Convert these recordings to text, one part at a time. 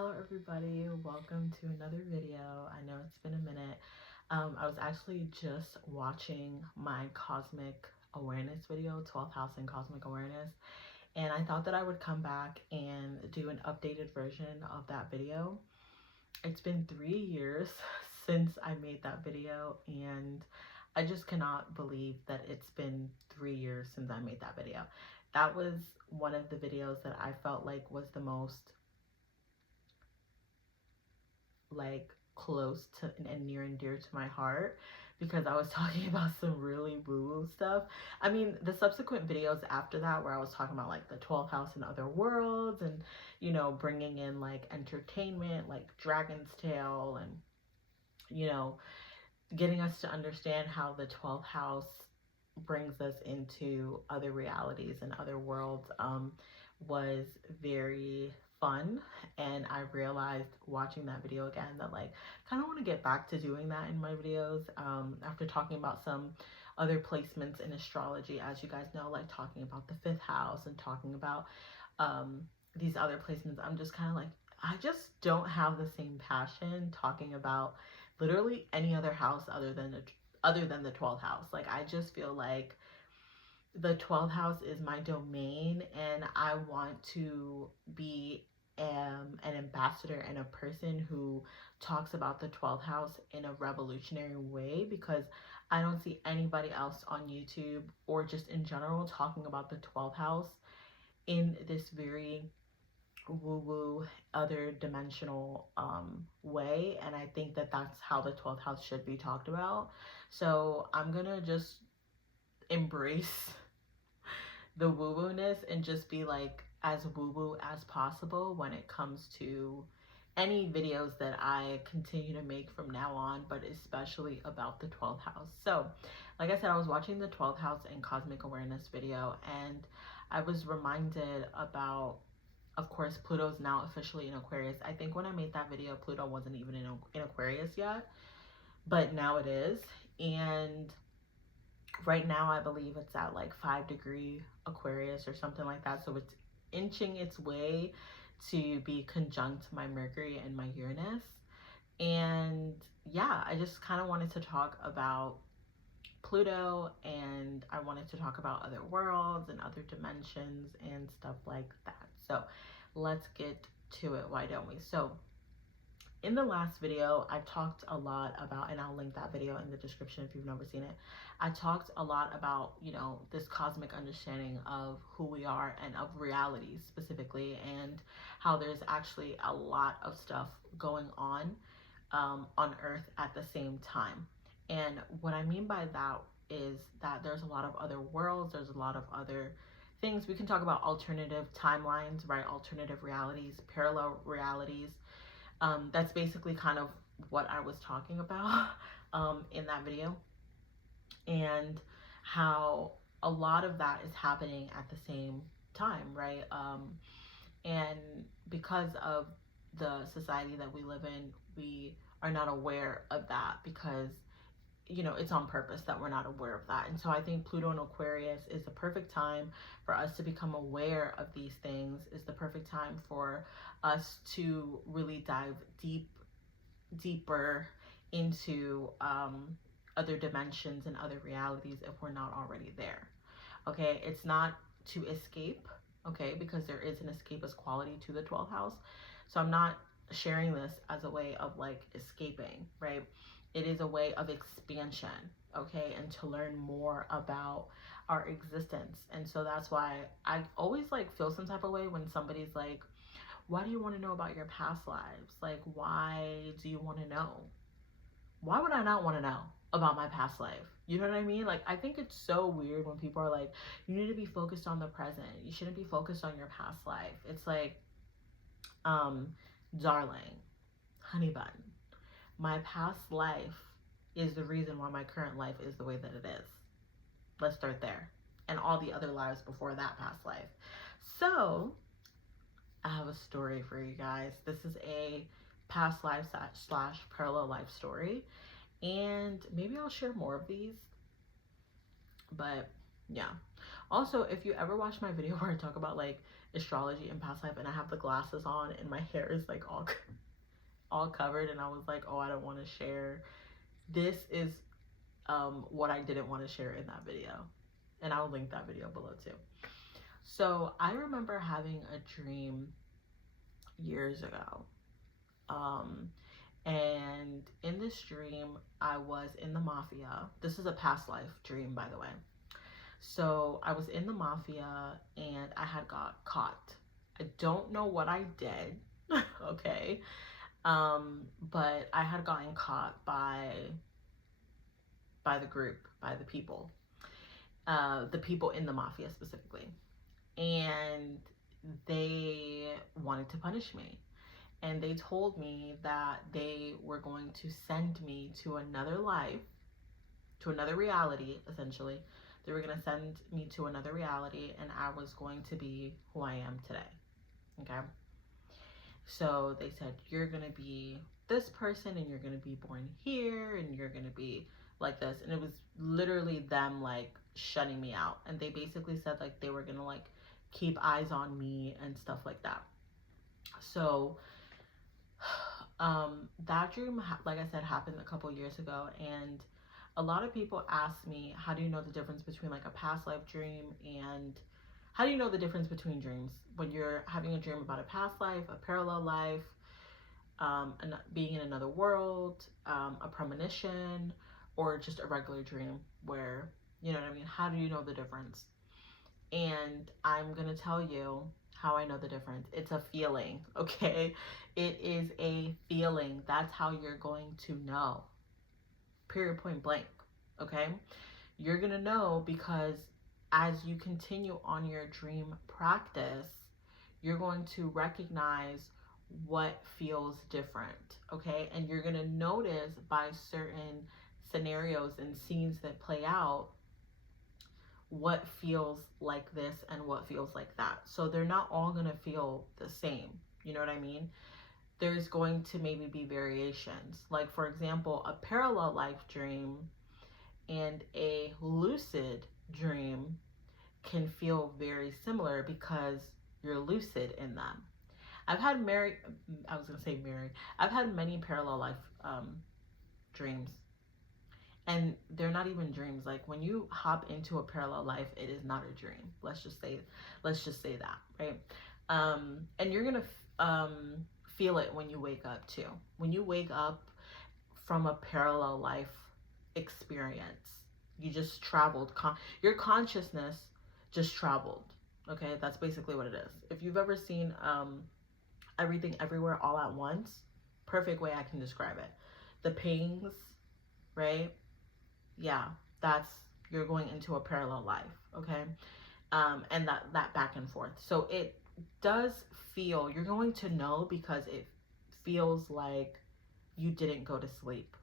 Hello everybody, welcome to another video. I know it's been a minute. I was actually just watching my cosmic awareness video, 12th house and cosmic awareness, and I thought that I would come back and do an updated version of that video. It's been 3 years since I made that video, and I just cannot believe that it's been 3 years since I made that video. That was one of the videos that I felt like was the most close to and near and dear to my heart, because I was talking about some really woo-woo stuff. I mean, the subsequent videos after that, where I was talking about like the 12th house and other worlds, and bringing in like entertainment like Dragon's Tale, and getting us to understand how the 12th house brings us into other realities and other worlds, was very fun. And I realized watching that video again that kind of want to get back to doing that in my videos, after talking about some other placements in astrology, as you guys know, like talking about the 5th house and talking about these other placements. I'm just kind of like, I just don't have the same passion talking about literally any other house other than the 12th house. Like, I just feel like the 12th house is my domain, and I want to be an ambassador and a person who talks about the 12th house in a revolutionary way, because I don't see anybody else on YouTube or just in general talking about the 12th house in this very woo-woo, other dimensional way. And I think that that's how the 12th house should be talked about. So I'm gonna just embrace the woo-woo-ness and just be like as woo-woo as possible when it comes to any videos that I continue to make from now on, but especially about the 12th house. So like I said, I was watching the 12th house and cosmic awareness video, and I was reminded about, of course, Pluto's now officially in Aquarius. I think when I made that video, Pluto wasn't even in Aquarius yet, but now it is. And right now I believe it's at like 5-degree Aquarius or something like that. So it's inching its way to be conjunct my Mercury and my Uranus. And yeah, I just kind of wanted to talk about Pluto, and I wanted to talk about other worlds and other dimensions and stuff like that. So let's get to it, why don't we? So in the last video, I talked a lot about, and I'll link that video in the description if you've never seen it. I talked a lot about, this cosmic understanding of who we are and of reality specifically, and how there's actually a lot of stuff going on Earth at the same time. And what I mean by that is that there's a lot of other worlds, there's a lot of other things. We can talk about alternative timelines, right? Alternative realities, parallel realities. That's basically kind of what I was talking about in that video, and how a lot of that is happening at the same time, right? And because of the society that we live in, we are not aware of that, because it's on purpose that we're not aware of that. And so I think Pluto in Aquarius is the perfect time for us to become aware of these things, is the perfect time for us to really dive deeper into other dimensions and other realities if we're not already there. Okay, it's not to escape, okay, because there is an escapist quality to the 12th house. So I'm not sharing this as a way of like escaping, right? It is a way of expansion, okay, and to learn more about our existence. And so that's why I always feel some type of way when somebody's like, why do you want to know about your past lives? Like, why do you want to know? Why would I not want to know about my past life? You know what I mean? Like, I think it's so weird when people are like, you need to be focused on the present. You shouldn't be focused on your past life. It's like, darling, honey bun, my past life is the reason why my current life is the way that it is. Let's start there. And all the other lives before that past life. So I have a story for you guys. This is a past life / parallel life story, and maybe I'll share more of these. But yeah, also, if you ever watch my video where I talk about like astrology and past life, and I have the glasses on and my hair is like all covered, and I was like, oh, I don't want to share. This is what I didn't want to share in that video, and I'll link that video below too. So I remember having a dream years ago, and in this dream I was in the mafia. This is a past life dream, by the way. So I was in the mafia and I had got caught. I don't know what I did, okay? But I had gotten caught by the group, by the people in the mafia specifically. And they wanted to punish me. And they told me that they were going to send me to another life, to another reality, essentially. They were going to send me to another reality, and I was going to be who I am today. Okay? So they said, you're going to be this person, and you're going to be born here, and you're going to be like this. And it was literally them like shutting me out. And they basically said like they were going to like keep eyes on me and stuff like that. So that dream, like I said, happened a couple years ago, and a lot of people ask me, how do you know the difference between like a past life dream, and how do you know the difference between dreams when you're having a dream about a past life, a parallel life, and being in another world, a premonition, or just a regular dream where, you know what I mean? How do you know the difference? And I'm gonna tell you how I know the difference. It's a feeling, okay? It is a feeling. That's how you're going to know. Period, point blank, okay? You're gonna know because as you continue on your dream practice, you're going to recognize what feels different, okay? And you're gonna notice by certain scenarios and scenes that play out what feels like this and what feels like that. So they're not all gonna feel the same. You know what I mean? There's going to maybe be variations. Like, for example, a parallel life dream and a lucid dream can feel very similar because you're lucid in them. I've had I've had many parallel life dreams, and they're not even dreams. Like, when you hop into a parallel life, it is not a dream. Let's just say that, right? And you're gonna feel it when you wake up too. When you wake up from a parallel life experience, you just traveled. Your consciousness just traveled. Okay, that's basically what it is. If you've ever seen Everything Everywhere All at Once, perfect way I can describe it. The pings, right? Yeah, that's, you're going into a parallel life, okay? And that back and forth. So it does feel, you're going to know because it feels like you didn't go to sleep.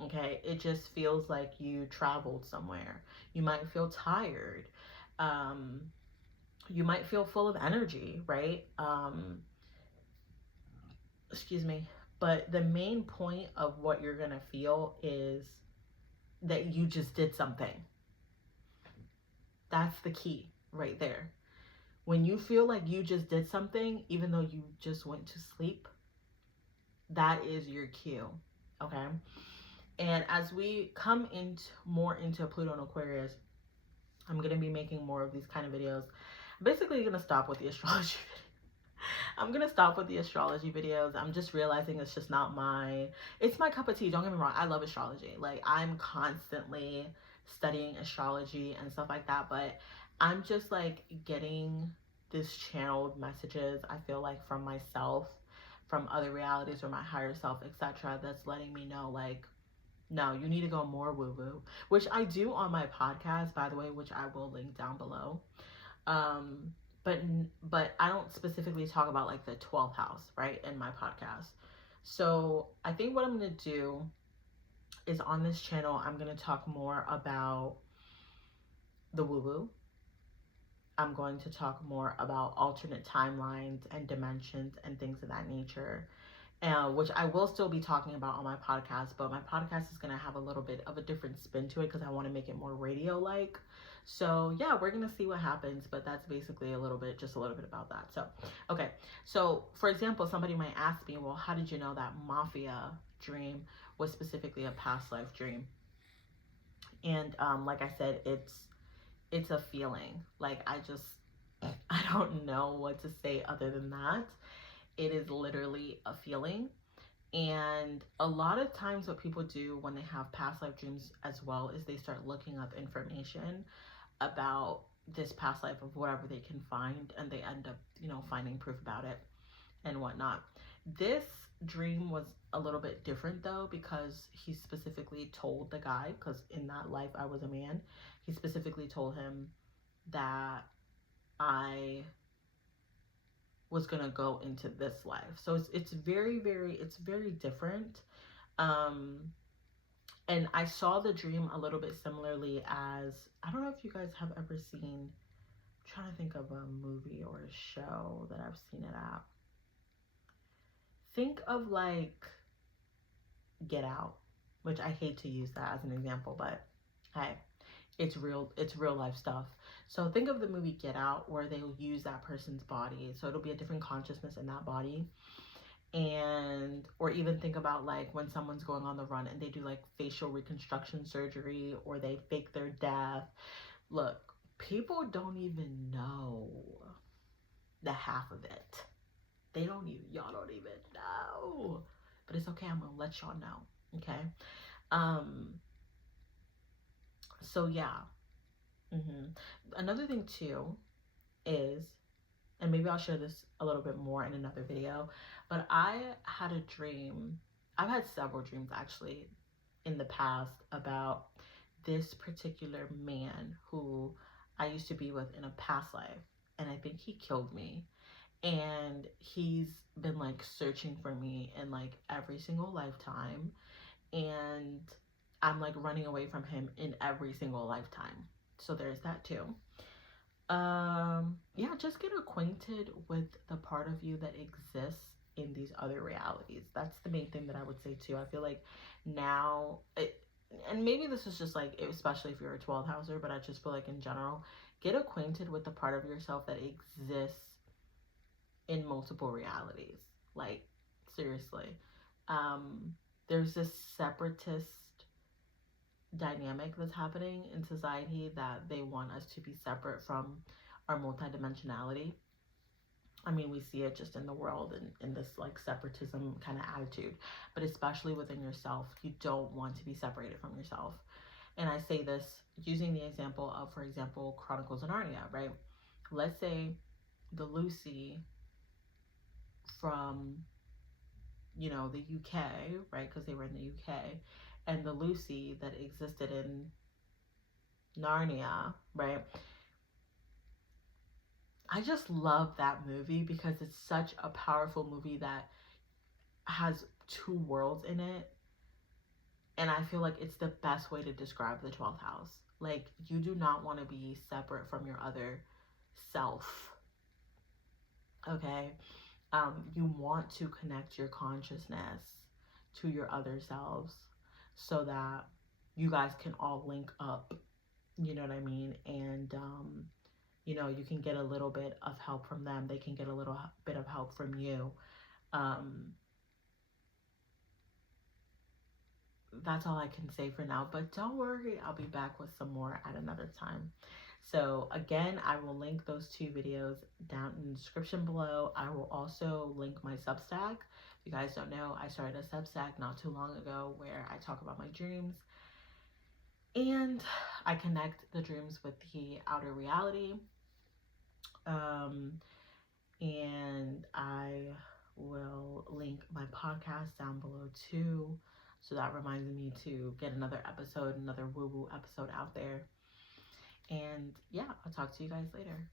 Okay, it just feels like you traveled somewhere. You might feel tired. You might feel full of energy, right? Excuse me. But the main point of what you're gonna feel is that you just did something. That's the key right there. When you feel like you just did something, even though you just went to sleep, that is your cue, okay? And as we come more into Pluto and Aquarius, I'm going to be making more of these kind of videos. I'm basically going to stop with the astrology I'm going to stop with the astrology videos. I'm just realizing it's just not it's my cup of tea. Don't get me wrong. I love astrology. Like, I'm constantly studying astrology and stuff like that, but I'm just like getting this channeled messages, I feel like, from myself, from other realities or my higher self, etc., that's letting me know like, no, you need to go more woo-woo, which I do on my podcast, by the way, which I will link down below. But I don't specifically talk about like the 12th house, right, in my podcast. So I think what I'm going to do is, on this channel, I'm going to talk more about the woo-woo. I'm going to talk more about alternate timelines and dimensions and things of that nature. which I will still be talking about on my podcast, but my podcast is going to have a little bit of a different spin to it because I want to make it more radio-like. So yeah, we're going to see what happens, but that's basically just a little bit about that. So, okay. So, for example, somebody might ask me, well, how did you know that mafia dream was specifically a past life dream? And like I said, it's a feeling. Like I don't know what to say other than that. It is literally a feeling. And a lot of times, what people do when they have past life dreams as well is they start looking up information about this past life of whatever they can find, and they end up, finding proof about it and whatnot. This dream was a little bit different though, because he specifically told the guy, because in that life I was a man, he specifically told him that I was gonna go into this life. So it's very, very, it's very different. Um, and I saw the dream a little bit similarly as, I don't know if you guys have ever seen, I'm trying to think of a movie or a show that I've seen it at. Think of like Get Out, which I hate to use that as an example, but hey, it's real life stuff. So think of the movie Get Out, where they'll use that person's body, so it'll be a different consciousness in that body. And or even think about like when someone's going on the run and they do like facial reconstruction surgery, or they fake their death. Look, people don't even know the half of it. Y'all don't even know, but it's okay, I'm gonna let y'all know. Okay. So yeah. Another thing too is, and maybe I'll share this a little bit more in another video, but I had a dream. I've had several dreams actually in the past about this particular man who I used to be with in a past life, and I think he killed me. And he's been like searching for me in like every single lifetime, and I'm like running away from him in every single lifetime. So there's that too. Yeah, just get acquainted with the part of you that exists in these other realities. That's the main thing that I would say too. I feel like now, and maybe this is just like, especially if you're a 12th houser, but I just feel like in general, get acquainted with the part of yourself that exists in multiple realities. Like, seriously. There's this separatist dynamic that's happening in society that they want us to be separate from our multidimensionality. I mean, we see it just in the world and in this like separatism kind of attitude, but especially within yourself, you don't want to be separated from yourself. And I say this using the example of, for example, Chronicles of Narnia, right? Let's say the Lucy from, the UK, right? Because they were in the UK, and the Lucy that existed in Narnia, right? I just love that movie because it's such a powerful movie that has two worlds in it. And I feel like it's the best way to describe the 12th house. Like, you do not want to be separate from your other self. Okay? You want to connect your consciousness to your other selves so that you guys can all link up, you know what I mean? And, you can get a little bit of help from them. They can get a little bit of help from you. That's all I can say for now, but don't worry, I'll be back with some more at another time. So again, I will link those two videos down in the description below. I will also link my Substack. If you guys don't know, I started a Substack not too long ago where I talk about my dreams and I connect the dreams with the outer reality. And I will link my podcast down below too. So that reminds me to get another episode, another woo-woo episode out there. And yeah, I'll talk to you guys later.